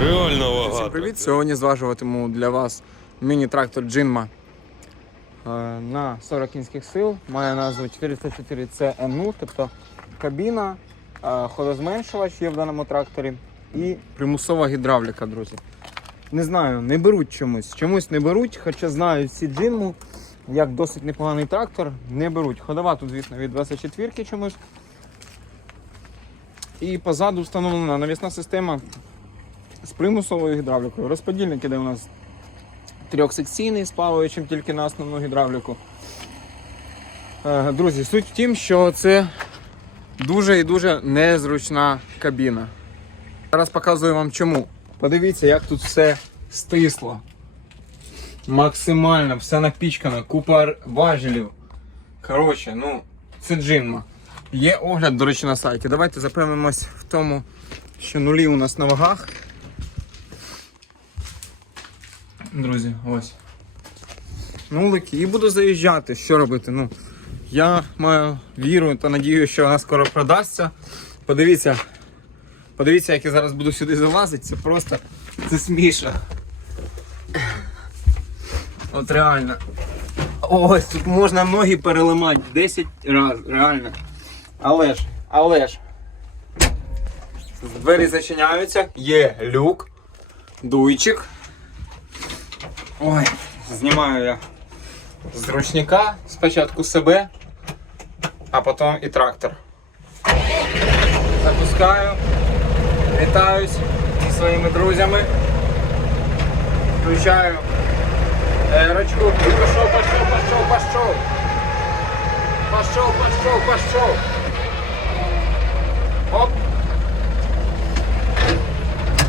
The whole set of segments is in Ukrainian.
Реально вага. Всім привіт! Сьогодні зважуватиму для вас міні-трактор Джинма е, на 40 кінських сил. Має назву 404 CNU, тобто кабіна, е, ходозменшувач є в даному тракторі і примусова гідравліка, друзі. Не знаю, не беруть чомусь. Чомусь не беруть, хоча знаю всі джинму, як досить непоганий трактор, не беруть. Ходова тут, звісно, від 24 чомусь. І позаду встановлена навісна система з примусовою гідравлікою. Розподільник іде у нас трьохсекційний з плаваючим тільки на основну гідравліку. Е, Друзі, суть в тім, що це дуже і дуже незручна кабіна. Зараз показую вам чому. Подивіться, як тут все стисло. Максимально, все напічкано, купа важелів. Коротше, ну, це джинма. Є огляд, до речі, на сайті. Давайте запевнимось в тому, що нулі у нас на вагах. Друзі, ось. Нулики. І буду заїжджати. Що робити? Ну, я маю віру та надію, що вона скоро продасться. Подивіться. Подивіться, як я зараз буду сюди залазити. Це просто це смішно. От реально. Ось тут можна ноги переламати 10 разів, реально. Але ж, але ж. Двері зачиняються, є люк, дуйчик. Ой, знімаю я з ручника спочатку себе, а потім і трактор. Запускаю, вітаюсь зі своїми друзями. Включаю ерочку і пішов, пішов, пішов, пішов. Пішов, пішов, пішов.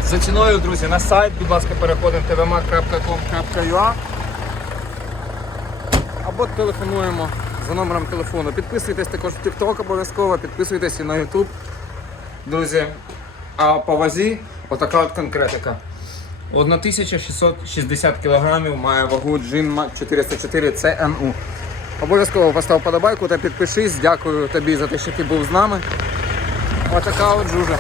За ціною, друзі, на сайт, будь ласка, переходимо tvma.com.ua або телефонуємо за номером телефону. Підписуйтесь також в TikTok обов'язково, підписуйтесь і на YouTube. Друзі, а по вазі отака от конкретика. 1660 кг має вагу Джинма 404 CNU. Обов'язково постав подобайку та підпишись. Дякую тобі за те, що ти був з нами. Отака от жужа.